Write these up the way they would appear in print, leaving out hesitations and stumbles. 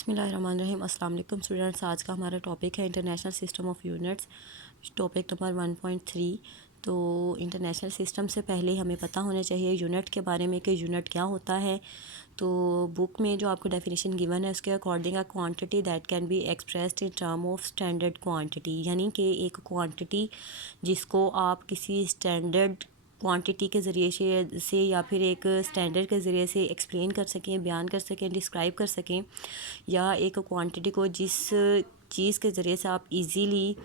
बिस्मिल्लाहिर्रहमानिर्रहीम। अस्सलाम वालेकुम स्टूडेंट्स। आज का हमारा टॉपिक है international system of units, topic number 1.3। तो इंटरनेशनल सिस्टम से पहले हमें पता होना चाहिए यूनिट के बारे में कि यूनिट क्या होता है। तो बुक में जो आपको डेफिनेशन गिवन है उसके according a quantity that can be expressed in term of standard quantity, यानी कि एक क्वांटिटी जिसको आप किसी स्टैंडर्ड क्वांटिटी के ज़रिए से या फिर एक स्टैंडर्ड के ज़रिए से एक्सप्लेन कर सकें, बयान कर सकें, डिस्क्राइब कर सकें, या एक क्वांटिटी को जिस चीज़ के ज़रिए से आप इजीली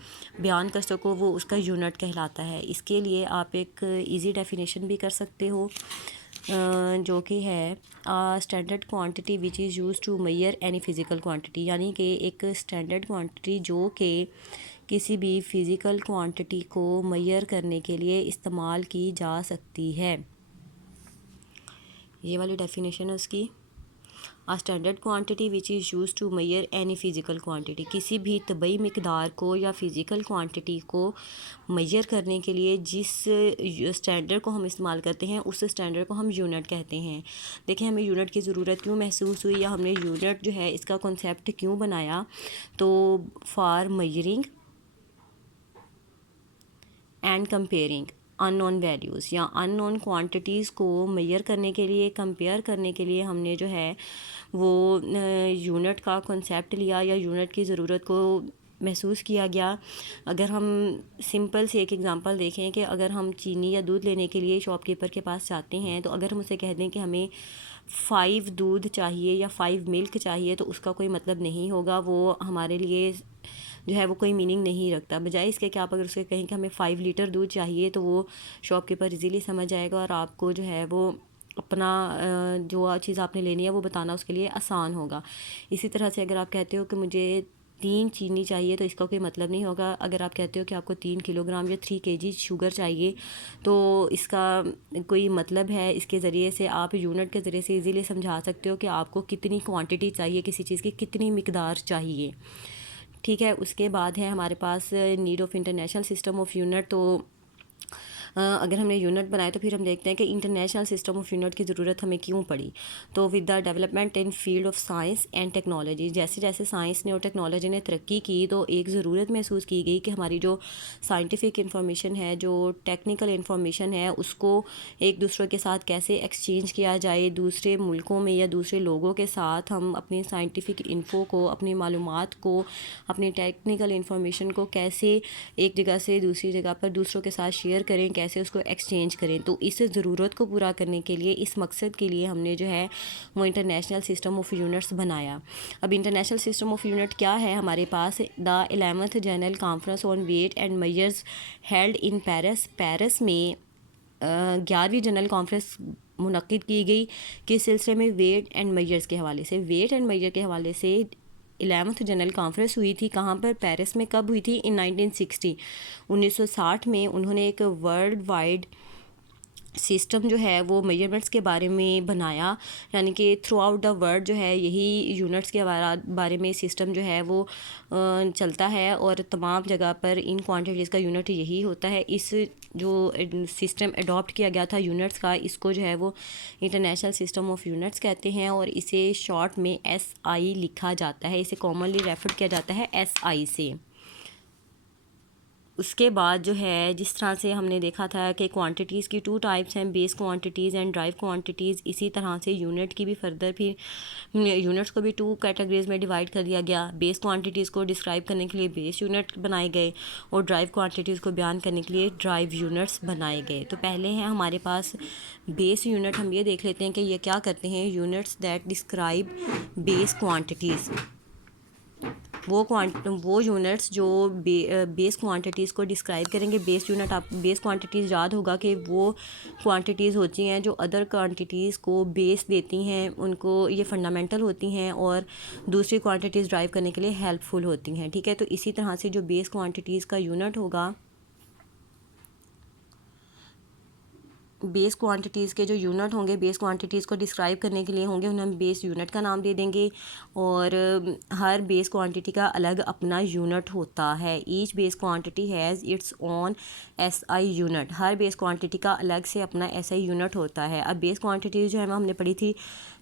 बयान कर सको वो उसका यूनिट कहलाता है। इसके लिए आप एक इजी डेफिनेशन भी कर सकते हो जो कि है standard quantity which is use to measure any physical quantity, यानी कि एक स्टैंडर्ड क्वांटिटी जो कि किसी भी फ़िज़िकल क्वांटिटी को मेजर करने के लिए इस्तेमाल की जा सकती है। ये वाली डेफिनेशन है उसकी। A standard quantity which is use to measure any physical quantity, किसी भी तबई मकदार को या फ़िज़िकल क्वांटिटी को मेजर करने के लिए जिस स्टैंडर्ड को हम इस्तेमाल करते हैं उस स्टैंडर्ड को हम यूनिट कहते हैं। देखें, हमें यूनिट की ज़रूरत क्यों महसूस हुई या हमने यूनिट जो है इसका कॉन्सेप्ट क्यों बनाया। तो for measuring and comparing unknown values या अननोन क्वांटिटीज़ को मेजर करने के लिए, कंपेयर करने के लिए हमने जो है वो यूनिट का कॉन्सेप्ट लिया या यूनिट की ज़रूरत को महसूस किया गया। अगर हम सिंपल से एक एग्ज़ांपल देखें कि अगर हम चीनी या दूध लेने के लिए शॉपकीपर के पास जाते हैं, तो अगर हम उसे कह दें कि हमें 5 दूध चाहिए या 5 मिल्क चाहिए, तो उसका कोई मतलब नहीं होगा, वो हमारे लिए जो है वो कोई मीनिंग नहीं रखता। बजाय इसके कि आप अगर उसके कहें कि हमें 5 लीटर दूध चाहिए, तो वो शॉपकीपर इजीली समझ जाएगा और आपको जो है वो अपना जो चीज़ आपने लेनी है वो बताना उसके लिए आसान होगा। इसी तरह से अगर आप कहते हो कि मुझे 3 चीनी चाहिए, तो इसका कोई मतलब नहीं होगा। अगर आप कहते हो कि आपको 3 किलोग्राम या 3 केजी शुगर चाहिए, तो इसका कोई मतलब है। इसके ज़रिए से आप यूनिट के ज़रिए से इजीली समझा सकते हो कि आपको कितनी क्वांटिटी चाहिए, किसी चीज़ की कितनी मिकदार चाहिए। ठीक है, उसके बाद है हमारे पास need of international system of unit. तो अगर हमने यूनिट बनाए तो फिर हम देखते हैं कि इंटरनेशनल सिस्टम ऑफ यूनिट की ज़रूरत हमें क्यों पड़ी। तो with the development in field of science and technology, जैसे जैसे साइंस ने और टेक्नोलॉजी ने तरक्की की, तो एक ज़रूरत महसूस की गई कि हमारी जो साइंटिफिक इंफॉर्मेशन है, जो टेक्निकल इंफॉर्मेशन है, उसको एक दूसरे के साथ कैसे एक्सचेंज किया जाए। दूसरे मुल्कों में या दूसरे लोगों के साथ हम अपनी साइंटिफिक इन्फो को, अपनी मालूमात को, अपनी टेक्निकल इंफॉर्मेशन को कैसे एक जगह से दूसरी जगह पर दूसरों के साथ शेयर करें, कैसे उसको एक्सचेंज करें। तो इस ज़रूरत को पूरा करने के लिए, इस मकसद के लिए हमने जो है वो इंटरनेशनल सिस्टम ऑफ यूनिट्स बनाया। अब इंटरनेशनल सिस्टम ऑफ यूनिट क्या है हमारे पास? The 11th general conference on weight and measures held in Paris में 11वीं जनरल कॉन्फ्रेंस मुनक्किद की गई। किस सिलसिले में? वेट एंड मेजर्स के हवाले से। वेट एंड मेजर के हवाले से 11th जनरल कॉन्फ्रेंस हुई थी। कहाँ पर? पेरिस में। कब हुई थी? इन 1960, 1960 में उन्होंने एक वर्ल्ड वाइड सिस्टम जो है वो मेजरमेंट्स के बारे में बनाया, यानी कि थ्रू आउट द वर्ल्ड जो है यही यूनिट्स के बारे में सिस्टम जो है वो चलता है और तमाम जगह पर इन क्वांटिटीज़ का यूनिट यही होता है। इस जो सिस्टम अडॉप्ट किया गया था यूनिट्स का, इसको जो है वो इंटरनेशनल सिस्टम ऑफ यूनिट्स कहते हैं और इसे शॉर्ट में SI लिखा जाता है। इसे कॉमनली रेफर किया जाता है SI से। उसके बाद जो है, जिस तरह से हमने देखा था कि क्वांटिटीज़ की 2 टाइप्स हैं, base quantities and drive quantities, इसी तरह से यूनिट की भी फर्दर फिर यूनिट्स को भी 2 कैटेगरीज में डिवाइड कर दिया गया। बेस क्वांटिटीज़ को डिस्क्राइब करने के लिए बेस यूनिट बनाए गए और ड्राइव क्वांटिटीज़ को बयान करने के लिए ड्राइव यूनिट्स बनाए गए। तो पहले हैं हमारे पास बेस यूनिट। हम ये देख लेते हैं कि ये क्या करते हैं। Units that describe base quantities, वो यूनिट्स जो बेस क्वांटिटीज़ को डिस्क्राइब करेंगे। बेस यूनिट, आप बेस क्वांटिटीज़ याद होगा कि वो क्वांटिटीज़ होती हैं जो अदर क्वांटिटीज़ को बेस देती हैं, उनको ये फंडामेंटल होती हैं और दूसरी क्वांटिटीज़ ड्राइव करने के लिए हेल्पफुल होती हैं। ठीक है, तो इसी तरह से जो बेस क्वांटिटीज़ का यूनिट होगा, बेस क्वांटिटीज़ के जो यूनिट होंगे बेस क्वांटिटीज़ को डिस्क्राइब करने के लिए होंगे, उन्हें हम बेस यूनिट का नाम दे देंगे। और हर बेस क्वांटिटी का अलग अपना यूनिट होता है। Each base quantity has its own SI unit. Her base quantity का अलग से अपना SI यूनिट होता है। अब बेस क्वांटिटी जो है हमने पढ़ी थी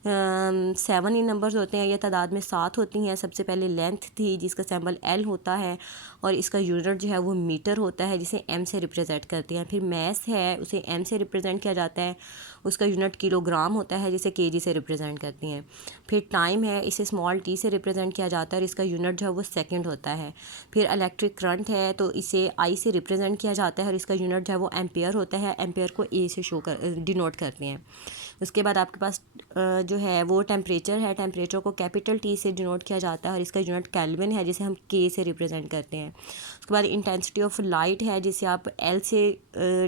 7 इन नंबर्स होते हैं, ये तादाद में 7 होती हैं। सबसे पहले लेंथ थी जिसका सिंबल एल होता है और इसका यूनिट जो है वो मीटर होता है जिसे एम से रिप्रेजेंट करते हैं। फिर मैस है उसे एम से रिप्रेजेंट किया जाता है, उसका यूनिट किलोग्राम होता है जिसे केजी से रिप्रेजेंट करती हैं। फिर टाइम है, इसे स्मॉल टी से रिप्रेजेंट किया जाता है और इसका यूनिट जो है वो सेकंड होता है। फिर इलेक्ट्रिक करंट है तो इसे आई से रिप्रेजेंट किया जाता है और इसका यूनिट जो है वो एम्पेयर होता है, एम्पेयर को ए से शो कर डिनोट करते हैं। उसके बाद आपके पास जो है वो टेम्परेचर है, टेम्परेचर को कैपिटल टी से डिनोट किया जाता है और इसका यूनिट केल्विन है जिसे हम के से रिप्रेजेंट करते हैं। उसके बाद इंटेंसिटी ऑफ लाइट है जिसे आप एल से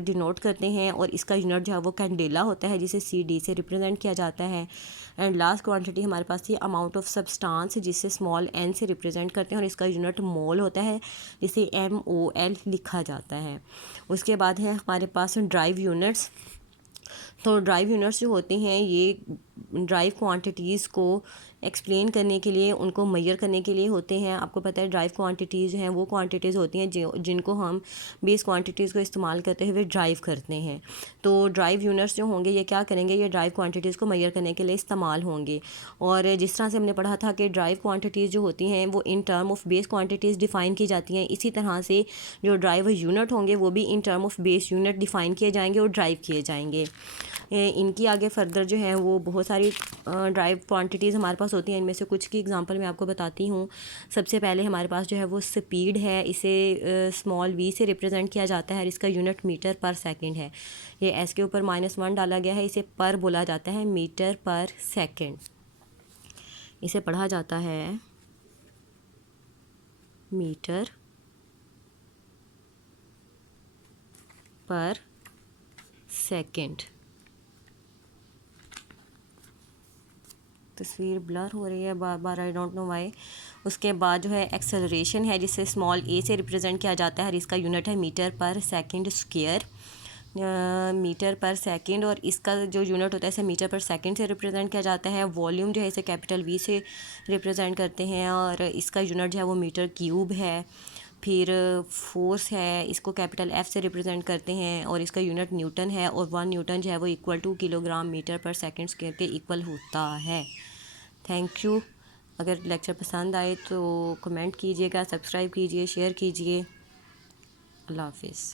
डिनोट करते हैं और इसका यूनिट जो है वो कैंडेला होता है जिसे सी डी से रिप्रेजेंट किया जाता है। एंड लास्ट क्वांटिटी हमारे पास थी अमाउंट ऑफ सब्सटेंस जिसे स्मॉल एन से रिप्रेजेंट करते हैं और इसका यूनिट मोल होता है जिसे MOL लिखा जाता है। उसके बाद है हमारे पास ड्राइव यूनिट्स। तो ड्राइव यूनिट्स जो होते हैं ये ड्राइव क्वांटिटीज़ को एक्सप्लेन करने के लिए, उनको मेजर करने के लिए होते हैं। आपको पता है ड्राइव क्वांटिटीज़ हैं वो क्वांटिटीज़ होती हैं जिनको हम बेस क्वांटिटीज़ को इस्तेमाल करते हुए ड्राइव करते हैं। तो ड्राइव यूनिट्स जो होंगे ये क्या करेंगे, ये ड्राइव क्वांटिटीज़ को मेजर करने के लिए इस्तेमाल होंगे। और जिस तरह से हमने पढ़ा था कि ड्राइव क्वांटिटीज़ जो होती हैं वो in term of base quantities define की जाती हैं, इसी तरह से जो ड्राइव यूनिट होंगे वो भी in term of base unit define किए जाएंगे और ड्राइव किए जाएंगे। इनकी आगे फर्दर जो है वो बहुत सारी ड्राइव क्वांटिटीज़ हमारे पास होती हैं। इनमें से कुछ की एग्जांपल मैं आपको बताती हूँ। सबसे पहले हमारे पास जो है वो स्पीड है, इसे स्मॉल v से रिप्रेजेंट किया जाता है और इसका यूनिट मीटर पर सेकंड है। ये एस के ऊपर -1 डाला गया है, इसे पर बोला जाता है, मीटर पर सेकंड इसे पढ़ा जाता है मीटर पर सेकंड। तस्वीर ब्लर हो रही है बार बार, आई डोंट नो वाई। उसके बाद जो है एक्सेलरेशन है जिसे स्मॉल ए से रिप्रेजेंट किया जाता है और इसका यूनिट है मीटर पर सेकंड स्क्वायर, मीटर पर सेकंड। और इसका जो यूनिट होता है इसे मीटर पर सेकंड से रिप्रेजेंट किया जाता है। वॉल्यूम जो है इसे कैपिटल V से रिप्रेजेंट करते हैं और इसका यूनिट जो है वो मीटर क्यूब है। फिर फोर्स है, इसको कैपिटल F से रिप्रेजेंट करते हैं और इसका यूनिट न्यूटन है और 1 न्यूटन जो है वो इक्वल टू किलोग्राम मीटर पर सेकंड स्क्वायर के इक्वल होता है। Thank you. अगर लेक्चर पसंद आए तो कमेंट कीजिएगा, सब्सक्राइब कीजिए, शेयर कीजिए। अल्लाह हाफिज़।